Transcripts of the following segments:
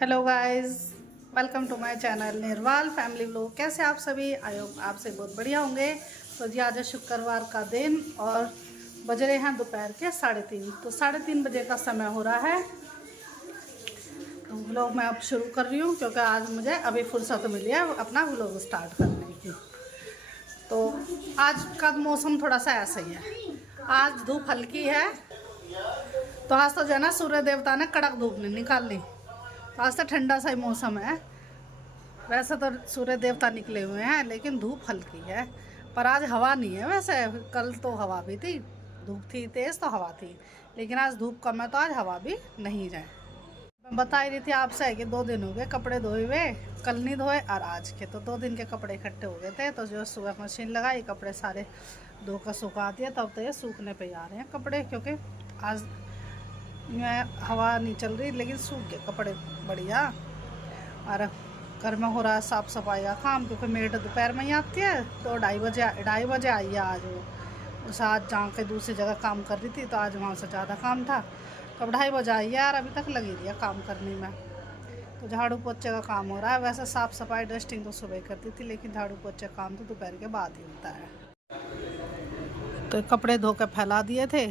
Hello guys, welcome to my channel Nirwal family vlog. कैसे आप सभी? आई होप आप से बहुत बढ़िया होंगे। तो जी आज है शुक्रवार का दिन और बज रहे हैं दोपहर के 3:30। तो 3:30 बजे का समय हो रहा है। तो व्लॉग मैं अब शुरू कर रही हूँ क्योंकि आज मुझे अभी फुर्सत मिली है अपना व्लॉग स्टार्ट करने की। तो आज का मौसम थोड़ा सा ऐसा ही है। आज धूप हल्की है। तो आज तो जो है ना सूर्य देवता ने कड़क धूप नहीं निकाल ली। तो आज तो ठंडा सा ही मौसम है। वैसे तो सूर्य देवता निकले हुए हैं लेकिन धूप हल्की है। पर आज हवा नहीं है। वैसे कल तो हवा भी थी, धूप थी तेज़ तो हवा थी, लेकिन आज धूप कम है तो आज हवा भी नहीं है। मैं बता ही रही थी आपसे कि 2 दिन हो गए कपड़े धोए हुए, कल नहीं धोए और आज के। तो 2 दिन के कपड़े इकट्ठे हो गए थे। तो जो सुबह मशीन लगाई, कपड़े सारे धोकर सुखा दिया, तब तो ये सूखने पे आ रहे हैं कपड़े। क्योंकि आज हवा नहीं चल रही लेकिन सूख गए कपड़े बढ़िया। और घर में हो रहा है साफ़ सफाई का काम, क्योंकि मेड दोपहर में ही आती है। तो 2:30 बजे आई है आज वो। उस आज जहाँ के दूसरी जगह काम कर रही थी तो आज वहाँ से ज़्यादा काम था। तो अब 2:30 बजे आई है यार, अभी तक लगी रही है काम करने में। तो झाड़ू पोछे का काम हो रहा है। वैसे साफ़ सफाई डस्टिंग तो सुबह करती थी, लेकिन झाड़ू पोछे का काम तो दोपहर के बाद ही होता है। तो कपड़े धो के फैला दिए थे,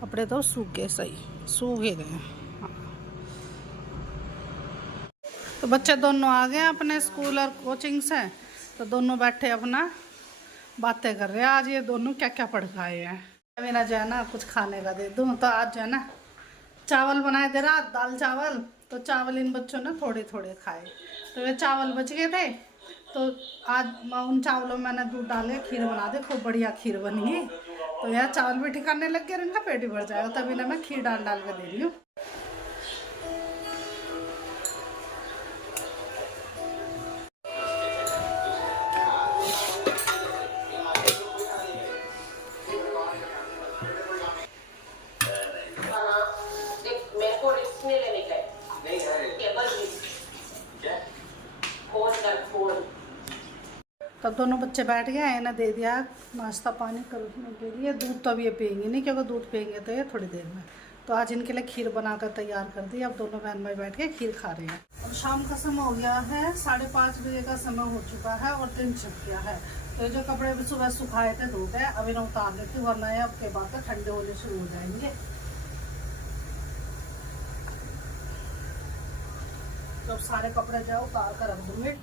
कपड़े तो सूख गए, सही सूख ही गए। तो बच्चे दोनों आ गए अपने स्कूल और कोचिंग से। तो दोनों बैठे अपना बातें कर रहे हैं। आज ये दोनों क्या क्या पढ़ के आए हैं। मेरा जो है ना कुछ खाने का दे दूँ। तो आज जो है ना चावल बनाए दे रहा, दाल चावल। तो चावल इन बच्चों ने थोड़े थोड़े खाए, तो ये चावल बच गए थे। तो आज उन चावलों में मैंने दूध डाले, खीर बना दे, खूब बढ़िया खीर बनी है। तो यार चावल भी ठिकाने लग गए, इनका पेट ही भर जाएगा। तभी ना मैं खीर डाल डाल के दे रही हूँ। तब दोनों बच्चे बैठ गए, इन्हें दे दिया नाश्ता पानी करने के लिए। दूध तो अब ये पियेंगे नहीं, क्योंकि दूध पियेंगे तो ये थोड़ी देर में। तो आज इनके लिए खीर बनाकर तैयार कर दी। अब दोनों बहन भाई बैठ के खीर खा रहे हैं। अब शाम का समय हो गया है, 5:30 बजे का समय हो चुका है और दिन छिप गया है। तो जो कपड़े भी सुबह सुखाए थे धूप है, अभी ना उतार लेती हूँ, वरना अब के बाद तो ठंडे होने शुरू हो जाएंगे। तो अब सारे कपड़े जो है उतार कर रख दूंगे।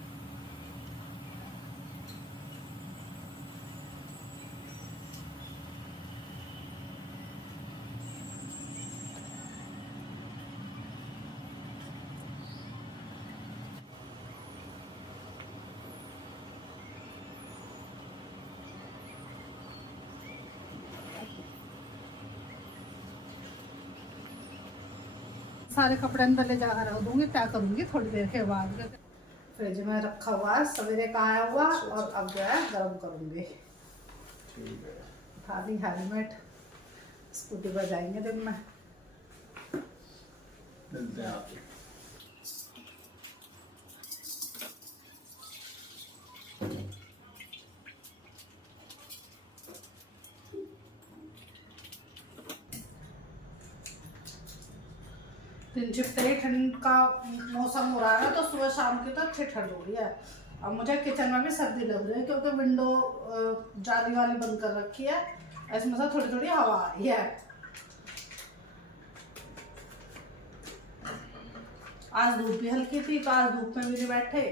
सारे कपड़े अंदर ले जाकर रख दूंगी, तय करूंगी थोड़ी देर के बाद। फ्रिज में रखा हुआ है, सवेरे का आया हुआ। और अब जो है गर्म करूंगी। खाली हेलमेट, स्कूटी पर जाएंगे दिन में। दिन छिपते ही ठंड का मौसम हो रहा है, तो सुबह शाम की तो अच्छी ठंड हो रही है। अब मुझे किचन में भी सर्दी लग रही है, क्योंकि विंडो जाली वाली बंद कर रखी है। इसमें से थोड़ी थोड़ी हवा आ रही है। आज धूप भी हल्की थी, तो आज धूप में भी नहीं बैठे,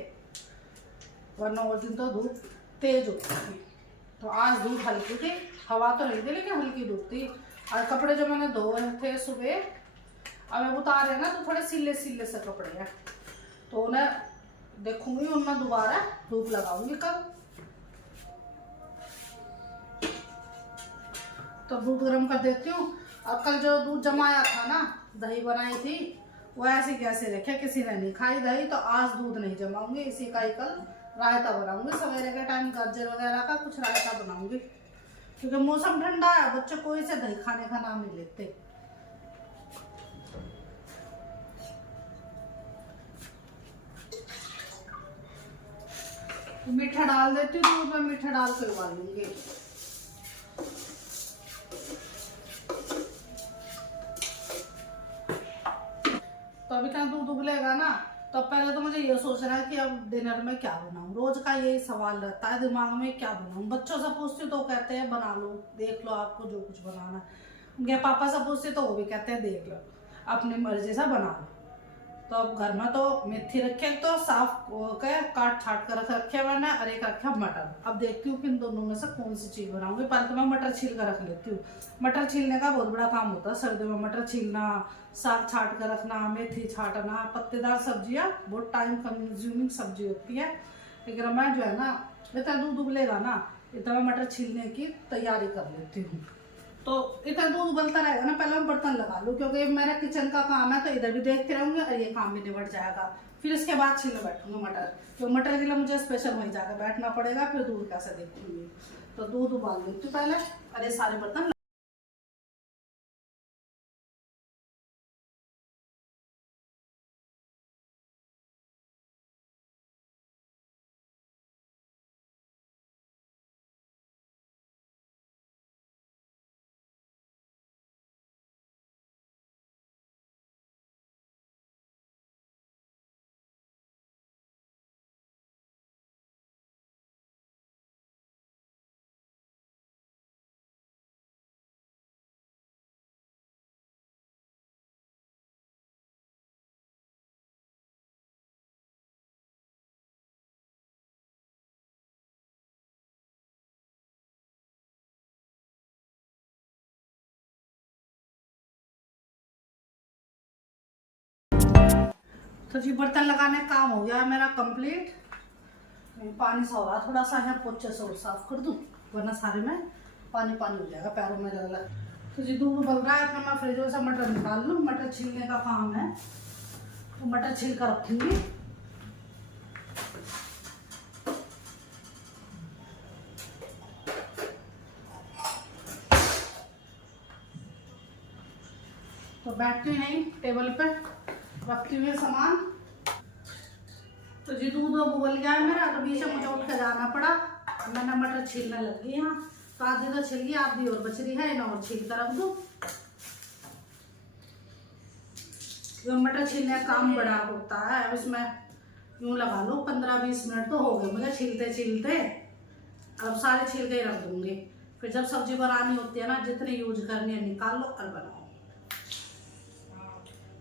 वरना उस दिन तो धूप तेज होती थी। तो आज धूप हल्की थी, हवा तो नहीं थी लेकिन हल्की धूप थी। और कपड़े जो मैंने धोए थे सुबह, अब उतार रहे ना, तो थोड़े सिले सिले से कपड़े हैं। तो उन्हें देखूंगी, उनमें दोबारा धूप लगाऊंगी कल। तो दूध गर्म कर देती हूँ। और कल जो दूध जमाया था ना, दही बनाई थी, वो ऐसी कैसे रखे, किसी ने नहीं खाई दही। तो आज दूध नहीं जमाऊंगी, इसी का ही कल रायता बनाऊंगी। सवेरे के टाइम गाजर वगैरह का कुछ रायता बनाऊंगी, क्योंकि मौसम ठंडा है, बच्चे कोई से दही खाने का नाम नहीं लेते। मीठा डाल देती हूँ दूध में, मीठा डाल के उबाल लूंगी। तो अभी तक दूध उबलेगा ना, तो पहले तो मुझे ये सोचना है कि अब डिनर में क्या बनाऊं। रोज का यही सवाल रहता है दिमाग में, क्या बनाऊं। बच्चों से पूछती तो कहते हैं बना लो, देख लो आपको जो कुछ बनाना है। उनके पापा से पूछती तो वो भी कहते हैं देख लो, अपनी मर्जी से बना लो। तो अब घर में तो मेथी रखे तो साफ के काट छाट कर रखे मैंने, और एक रखा मटर। अब देखती हूँ कि इन दोनों में से कौन सी चीज बनाऊंगी। पहले तो मैं मटर छील कर रख लेती हूँ। मटर छीलने का बहुत बड़ा काम होता है सर्दियों में। मटर छीलना, साग छाट कर रखना, मेथी छाटना, पत्तेदार सब्जियाँ बहुत टाइम कंज्यूमिंग सब्जी होती है। लेकिन मैं जो है ना, इतना दूध उबलेगा ना, इतना मैं मटर छीलने की तैयारी कर लेती हूँ। तो इतना दूध उबलता रहेगा ना, पहले मैं बर्तन लगा लूँ, क्योंकि मेरा किचन का काम है तो इधर भी देखते रहूंगी और ये काम भी निबट जाएगा। फिर इसके बाद छीलने बैठूंगा मटर, क्योंकि मटर के लिए मुझे स्पेशल वहीं जाकर बैठना पड़ेगा। फिर दूध कैसे देखूंगी, तो दूध उबाल लेती हूँ पहले, और ये सारे बर्तन। तो जी बर्तन लगाने का काम हो गया मेरा कंप्लीट। पानी सा हो रहा थोड़ा सा है, पोछे से और साफ कर दूं, वरना सारे में पानी पानी हो जाएगा पैरों में लग लग। तो जी दूध उबल रहा है, तो मैं फ्रिज से मटर निकाल लूँ। मटर छीलने का काम है, तो मटर छील कर रखूंगी। तो बैठती नहीं टेबल पे, रखती हुई सामान। तो जी दूध उबल गया है मेरा, तो बीच में मुझे उठ कर जाना पड़ा। मैंने मटर छीलने लगी यहाँ, तो आधी तो छिल गई, आधी और बच रही है, इन्हें और छील कर रख दूँ। जो मटर छीलने का काम बड़ा होता है, अब इसमें यूँ लगा लो 15-20 मिनट तो हो गए मुझे छीलते छीलते। अब सारे छील के ही रख दूंगी, फिर जब सब्जी बनानी होती है ना, जितनी यूज करनी है निकाल लो और बनाओ।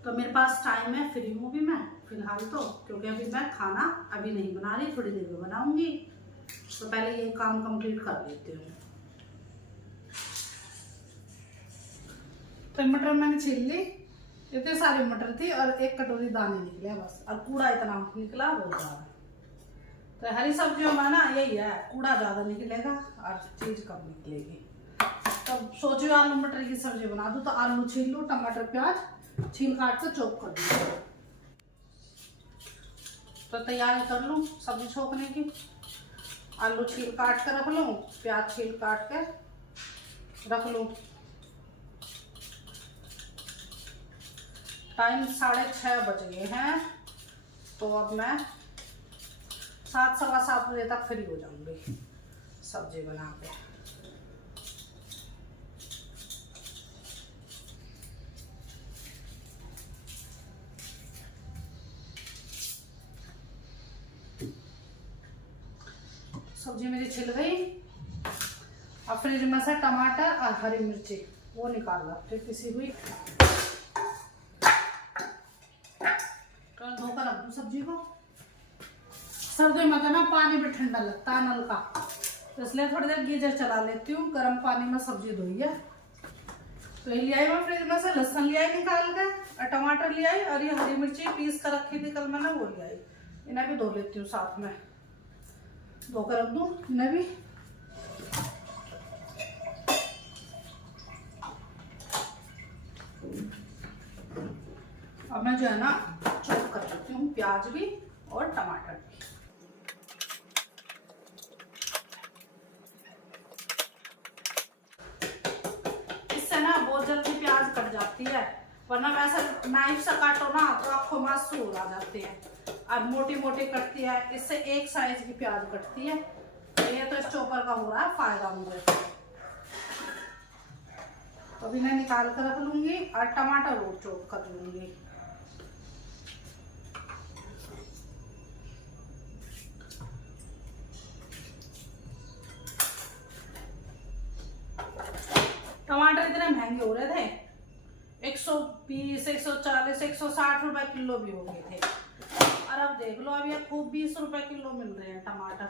तो मेरे पास टाइम है, फ्री हूँ भी मैं फिलहाल तो, क्योंकि अभी मैं खाना अभी नहीं बना रही, थोड़ी देर में बनाऊंगी। तो पहले ये काम कंप्लीट कर लेती हूँ। तो मटर मैंने छील ली, इतने सारे मटर थी और एक कटोरी दाने निकले बस, और कूड़ा इतना निकला बहुत ज़्यादा। तो हरी सब्जियों में ना यही है, कूड़ा ज़्यादा निकलेगा और चीज़ कम निकलेगी। तो सोचो आलू मटर की सब्जी बना दूँ, तो आलू छील लूँ, टमाटर प्याज छील काट कर चॉप कर दूँ। तो तैयारी कर लूँ सब्जी छोकने की। आलू छील काट कर रख लूँ, प्याज छील काट के रख लूँ। टाइम 6:30 बज गए हैं, तो अब मैं 7, सवा 7 बजे तक फ्री हो जाऊंगी सब्जी बना के। सब्जी मेरी छिल गई। अब फ्रिज में से टमाटर और हरी मिर्ची वो निकाल लो, फिर पिसी हुई धोकर रख दूँ सब्जी को। सर्दियों में तो ना पानी भी ठंडा लगता है नल का, तो इसलिए थोड़ी देर गीजर चला लेती हूँ, गर्म पानी में सब्जी धोई है। तो ये ले आई मैं फ्रिज में से, लहसुन ले आई निकाल के, और टमाटर ले आई, और ये हरी मिर्ची पीस कर रखी थी कल मैंने, वो ले आई। इन्हें भी धो लेती हूँ साथ में, धोकर रख दूँ इन्हें भी। अब मैं जो है ना चॉप कर लेती हूँ प्याज भी और टमाटर भी। इससे ना बहुत जल्दी प्याज कट जाती है, वरना वैसे नाइफ से काटो ना तो आंखों में सूर आ जाते हैं, और मोटी मोटी कटती है। इससे एक साइज की प्याज कटती है। ये तो इस चॉपर का हो रहा है फायदा मुझे। तो अभी मैं निकाल कर रख लूंगी, और टमाटर और चॉप कर लूंगी। टमाटर इतने महंगे हो रहे थे, 120, 140, 160 रुपए किलो भी हो गए थे। और अब देख लो, अब ये खूब 20 रुपए किलो मिल रहे हैं टमाटर।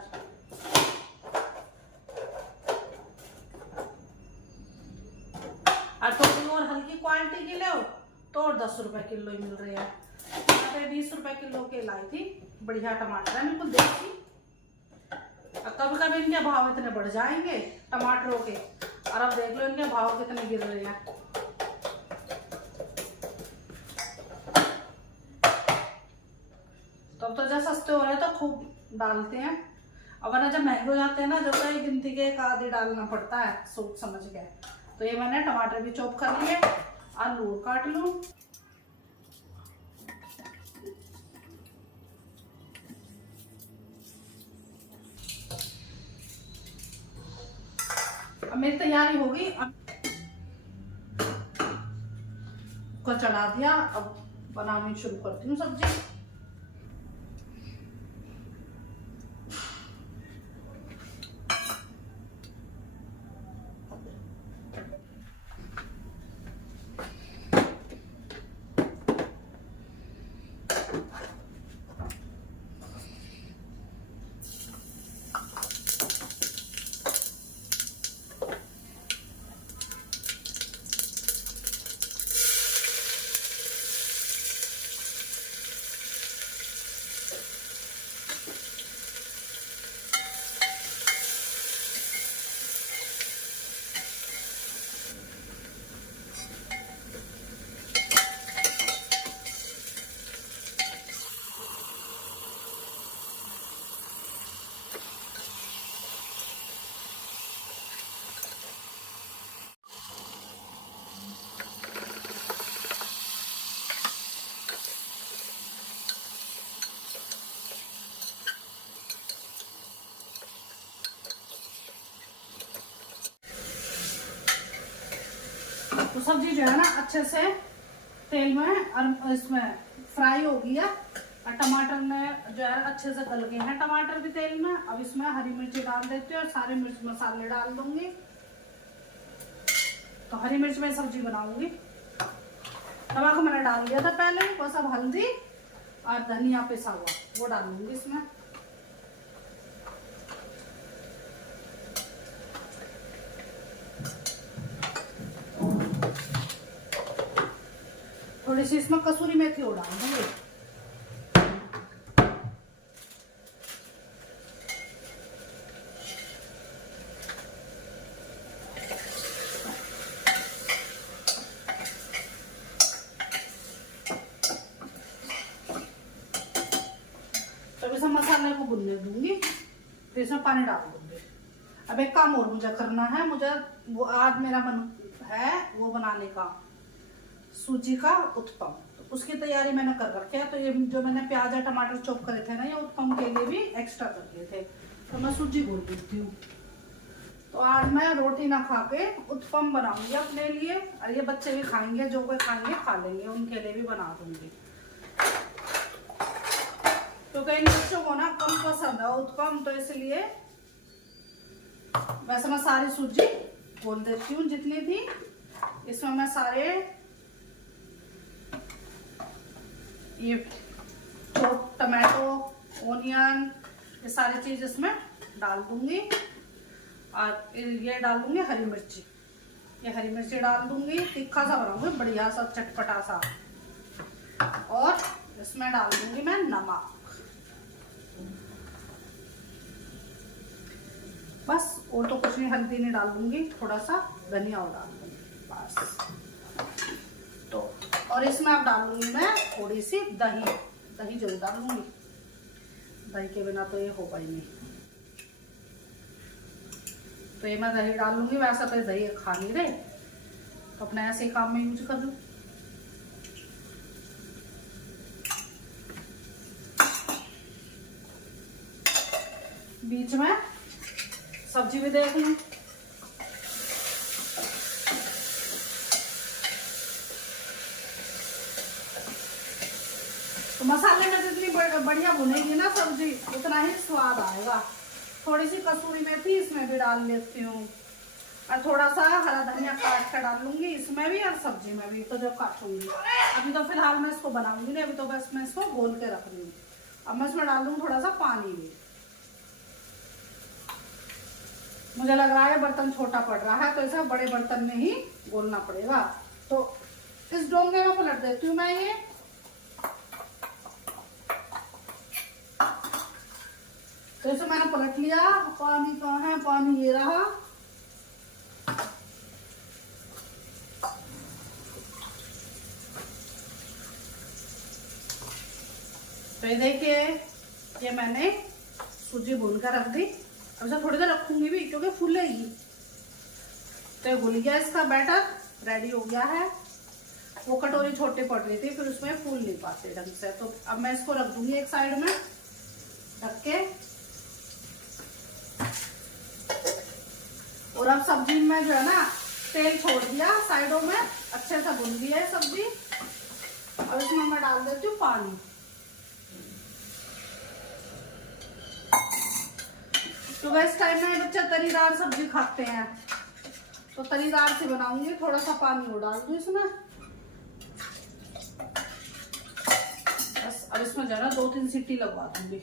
और थोड़ी और हल्की क्वालिटी की लो तो और 10 रुपए किलो ही मिल रहे हैं। मैं 20 रुपए किलो के लाई थी, बढ़िया टमाटर है बिल्कुल देसी। कभी कभी इनके भाव इतने बढ़ जाएंगे टमाटरों के, और अब देख लो इनके भाव कितने गिर रहे हैं। तो अब तो जब सस्ते हो रहे हैं तो खूब डालते हैं, अब वरना जब महंगे हो जाते हैं ना, जब तो गिनती के एक आधी डालना पड़ता है सोच समझ के। तो ये मैंने टमाटर भी चॉप कर लिए, आलू काट लूं। अब मेरी तैयारी हो गई, अब कुकर चढ़ा दिया, अब बनानी शुरू करती हूँ सब्जी। तो सब्जी जो है ना अच्छे से तेल में और इसमें फ्राई हो गई है, और टमाटर में जो है अच्छे से गल गए हैं टमाटर भी तेल में। अब इसमें हरी मिर्ची डाल देती हूँ और सारे मिर्च मसाले डाल दूंगी। तो हरी मिर्च में सब्जी बनाऊंगी। नमक मैंने डाल दिया था पहले, वो सब हल्दी और धनिया पिसा हुआ वो डालूंगी इसमें। थोड़ी सी इसमें कसूरी मेथी और डाल दूंगी। तो इसमें मसाले को भुनने दूंगी, फिर इसमें पानी डाल दूंगी। अब एक काम और मुझे करना है, मुझे वो आज मेरा मन है वो बनाने का, सूजी का उत्पम। तो उसकी तैयारी मैंने कर रखी है। तो ये जो मैंने प्याज और टमाटर चॉप करे थे ना, ये उत्पम के लिए भी एक्स्ट्रा कर लिए थे। तो मैं सूजी घोल देती हूँ। तो आज मैं रोटी ना खा के उत्पम बनाऊंगी अपने लिए, और ये बच्चे भी खाएंगे, जो कोई खाएंगे खा लेंगे, उनके लिए भी बना दूंगी। तो कई बच्चों को ना कम पसंद है उत्पम, तो इसलिए वैसे मैं सारी सूजी घोल देती हूँ जितनी थी। इसमें मैं सारे ये चॉप टमाटो, ओनियन, ये सारी चीज इसमें डाल दूंगी। और ये डाल दूंगी हरी मिर्ची, ये हरी मिर्ची डाल दूंगी। तीखा सा बनाऊंगी, बढ़िया सा चटपटा सा। और इसमें डाल दूंगी मैं नमक, बस। और तो कुछ नहीं, हल्दी नहीं डाल दूंगी, थोड़ा सा धनिया और डाल दूंगी बस। तो और इसमें अब डालूंगी मैं थोड़ी सी दही, दही जरूर डालूंगी, दही के बिना तो ये होगा ही नहीं। तो ये मैं दही डालूंगी। वैसा तो दही खा नहीं रहे, तो अपने ऐसे ही काम में यूज कर लूं। बीच में सब्जी भी देख लूं। तो मसाले में जितनी बढ़िया भुनेगी ना सब्जी, उतना ही स्वाद आएगा। थोड़ी सी कसूरी मेथी इसमें भी डाल लेती हूँ, और थोड़ा सा हरा धनिया काट कर डाल लूंगी इसमें भी और सब्जी में भी, तो जब काटूंगी। अभी तो फिलहाल मैं इसको बनाऊंगी नहीं, अभी तो बस मैं इसको घोल के रख रही हूँ। अब मैं इसमें डाल दूंगी थोड़ा सा पानी भी। मुझे लग रहा है बर्तन छोटा पड़ रहा है, तो ऐसा बड़े बर्तन में ही घोलना पड़ेगा। तो इस डोंगे में पलट देती हूँ मैं ये। तो इसे मैंने पलट लिया। पानी कहाँ है? पानी ये रहा। तो ये देखिए, ये मैंने सूजी भून कर रख दी। अब इसे थोड़ी देर रखूंगी भी क्योंकि फूलेगी। तो ये घुल गया, इसका बैटर रेडी हो गया है। वो कटोरी छोटी पड़ रही थी, फिर उसमें फूल नहीं पाते ढंग से। तो अब मैं इसको रख दूंगी एक साइड में रख के। और अब सब्जी में जो है ना तेल छोड़ दिया साइडों में, अच्छे से भून गई है सब्जी। अब इसमें मैं डाल देती हूँ पानी। तो इस टाइम में बच्चे तरीदार सब्जी खाते हैं, तो तरीदार से बनाऊंगी। थोड़ा सा पानी और डाल दूँ इसमें बस। अब इसमें जरा 2-3 सीटी लगवा दूंगी।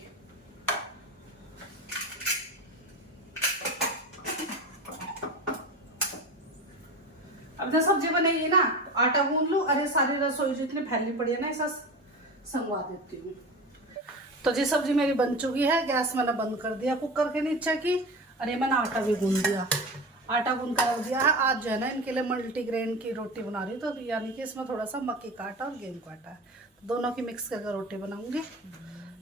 अब जब सब्जी बनेगी ना तो आटा गूंद लूं। अरे सारी रसोई जितनी फैली पड़ी है ना ऐसा संगवा देती हूँ। तो जी सब्जी मेरी बन चुकी है। गैस मैंने बंद कर दिया कुकर के नीचे की। अरे मैंने आटा भी गूंद दिया, आटा गूंद कर रख दिया है। आज जो है ना इनके लिए मल्टीग्रेन की रोटी बना रही हूँ, तो यानी कि इसमें थोड़ा सा मक्की का आटा और गेहूं का आटा है, तो दोनों की मिक्स करके रोटी बनाऊंगी।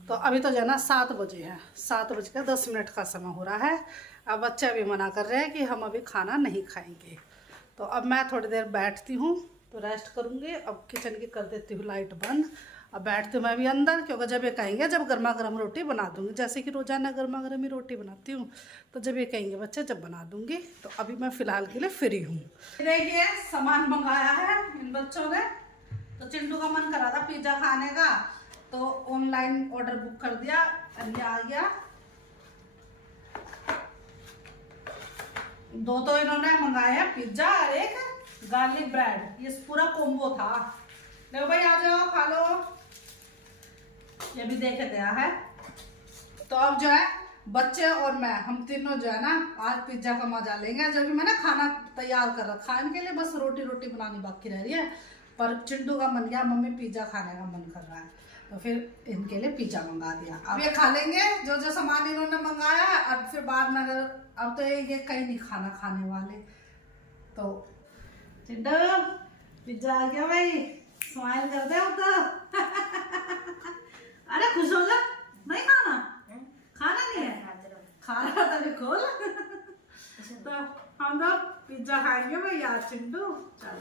तो अभी तो जो है ना 7 बजे है, 7:10 का समय हो रहा है। अब बच्चे अभी मना कर रहे हैं कि हम अभी खाना नहीं खाएंगे। तो अब मैं थोड़ी देर बैठती हूँ, तो रेस्ट करूँगी। अब किचन की कर देती हूँ लाइट बंद। अब बैठती हूँ मैं भी अंदर, क्योंकि जब ये कहेंगे जब गर्मा गर्म रोटी बना दूँगी, जैसे कि रोज़ाना गर्मा गर्म ही रोटी बनाती हूँ, तो जब ये कहेंगे बच्चे जब बना दूँगी। तो अभी मैं फ़िलहाल के लिए फ्री हूँ। देखिए सामान मंगाया है इन बच्चों ने। तो चिंटू का मन करा था पिज़्ज़ा खाने का, तो ऑनलाइन ऑर्डर बुक कर दिया, ये आ गया। 2 तो इन्होंने मंगाए हैं पिज्जा और एक गार्लिक ब्रेड। ये पूरा कॉम्बो था। देखो भाई आ जाओ खा लो। ये भी देखे दिया है। तो अब जो है बच्चे और मैं, हम तीनों जो है ना आज पिज्जा का मजा लेंगे। जब भी मैंने खाना तैयार कर रखा है इनके लिए, बस रोटी बनानी बाकी रह रही है। पर चिंटू का मन गया मम्मी पिज्जा खाने का मन कर रहा है, तो फिर इनके लिए पिज्जा मंगा दिया। अब ये खा लेंगे जो जो सामान इन्होंने मंगाया। अब फिर बाद में अगर अब तो ये कहीं नहीं खाना खाने वाले। तो चिंटू पिज्जा आ गया भाई, स्माइल कर दे तो। अरे खुश हो जा। नहीं खाना? खाना नहीं है? खा रहा था भी खोल। तो हम लोग पिज्जा खाएंगे भाई आज चिंटू। चल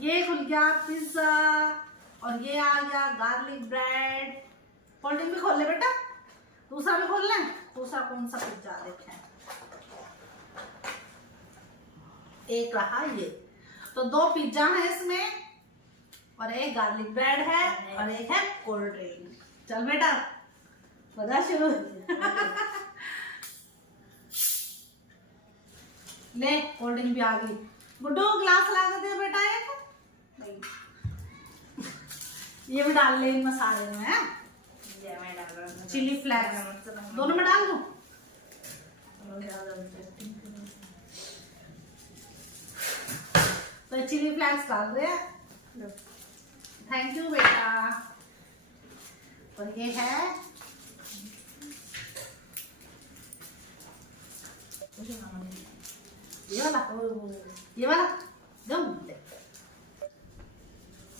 ये खुल गया पिज्जा और ये आ गया गार्लिक ब्रेड। कोल्ड ड्रिंक भी खोल ले बेटा, दूसरा भी खोल ले। दूसरा कौन सा पिज्जा देखें? एक रहा ये। तो 2 पिज्जा है इसमें, और एक गार्लिक ब्रेड है और एक है कोल्ड ड्रिंक। चल बेटा बजा शुरू। ले कोल्ड ड्रिंक भी आ गई। गुड्डू ग्लास ला के दे बेटा एक। नहीं ये भी डाल ले इन मसाले में है। चिली फ्लेक्स दोनों में डाल दूं। तो चिली फ्लेक्स डाल रहे हैं। थैंक यू बेटा। और ये है ये वाला, ये वाला दम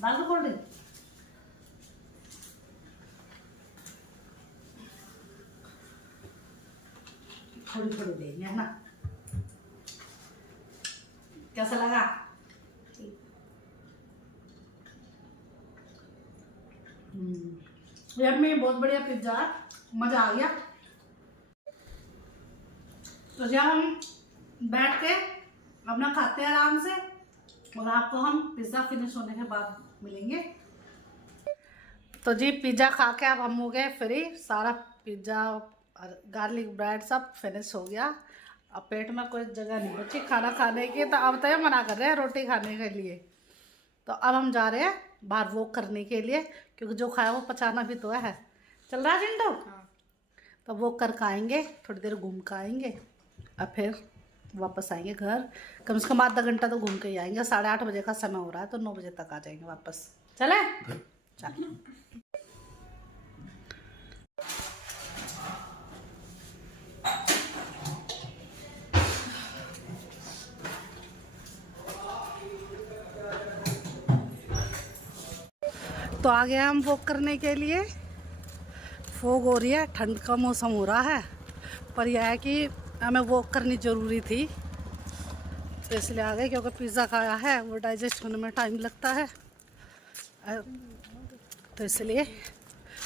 डाल दो कोल्ड ड्रिंक। थोड़ी थोड़ी देंगे है ना। कैसा लगा? यम्मी, बहुत बढ़िया पिज्जा, मजा आ गया। तो जब हम बैठ के अपना खाते हैं आराम से, और आपको हम पिज्जा फिनिश होने के बाद मिलेंगे। तो जी पिज्जा खा के अब हम हो गए फ्री। सारा पिज्जा और गार्लिक ब्रेड सब फिनिश हो गया। अब पेट में कोई जगह नहीं बची खाना खाने की, तो अब तो ये मना कर रहे हैं रोटी खाने के लिए। तो अब हम जा रहे हैं बाहर वॉक करने के लिए, क्योंकि जो खाया वो पचाना भी तो है। चल रहा है चिंटू? हाँ। तो वॉक करके आएंगे, थोड़ी देर घूम कर आएंगे, अब फिर वापस आएंगे घर। कम से कम आधा घंटा तो घूम के ही आएंगे। 8:30 बजे का समय हो रहा है, तो 9 बजे तक आ जाएंगे वापस। चले चल। तो आ गए हम वॉक करने के लिए। फॉग हो रही है, ठंड का मौसम हो रहा है, पर यह है कि हमें वॉक करनी ज़रूरी थी, तो इसलिए आ गए। क्योंकि पिज़्ज़ा खाया है, वो डाइजेस्ट होने में टाइम लगता है, तो इसलिए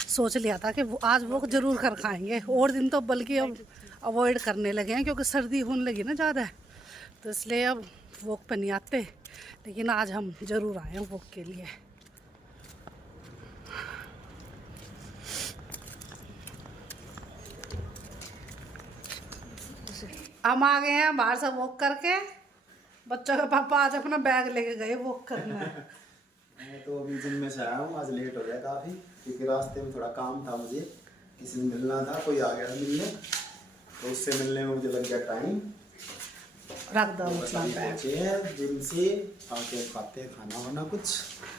सोच लिया था कि वो आज वॉक ज़रूर कर खाएंगे। और दिन तो बल्कि अब अवॉइड करने लगे हैं, क्योंकि सर्दी होने लगी ना ज़्यादा, तो इसलिए अब वॉक पे नहीं आते। लेकिन आज हम ज़रूर आए हैं वॉक के लिए। हम आ गए हैं बाहर से वॉक करके। बच्चों के पापा आज अपना बैग लेके गए वॉक करने। मैं तो अभी जिम में से आया हूँ, आज लेट हो गया काफ़ी, क्योंकि रास्ते में थोड़ा काम था, मुझे किसी से मिलना था, कोई आ गया था मिलने, तो उससे मिलने में मुझे लग गया टाइम। रख दो बच्चे हैं जिम से आके खाते हैं खाना वाना कुछ।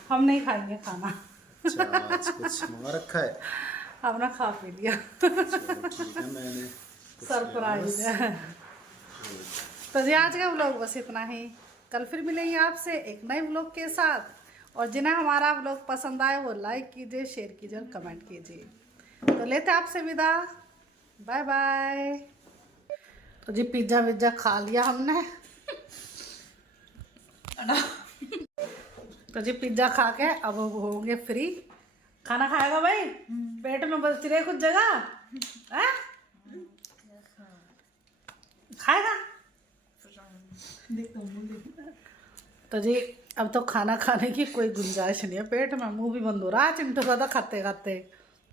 हम नहीं खाएंगे खाना। आज कुछ मंगा रखा है, हमने खा पी लिया। ठीक है, मैंने सरप्राइज है। तो जी आज का व्लॉग बस इतना ही। कल फिर मिलेंगे आपसे एक नए व्लॉग के साथ। और जिन्हें हमारा व्लॉग पसंद आए वो लाइक कीजिए, शेयर कीजिए और कमेंट कीजिए। तो लेते आपसे विदा, बाय बाय। तो जी पिज्ज़ा विज्ज़ा खा लिया हमने। तो जी पिज्ज़ा खा के अब होंगे फ्री। खाना खाएगा भाई? पेट में बचती रहे कुछ जगह है? खाएगा? तो जी अब तो खाना खाने की कोई गुंजाइश नहीं है, पेट में मुंह भी बंद हो रहा है चिंटू ज़्यादा खाते खाते।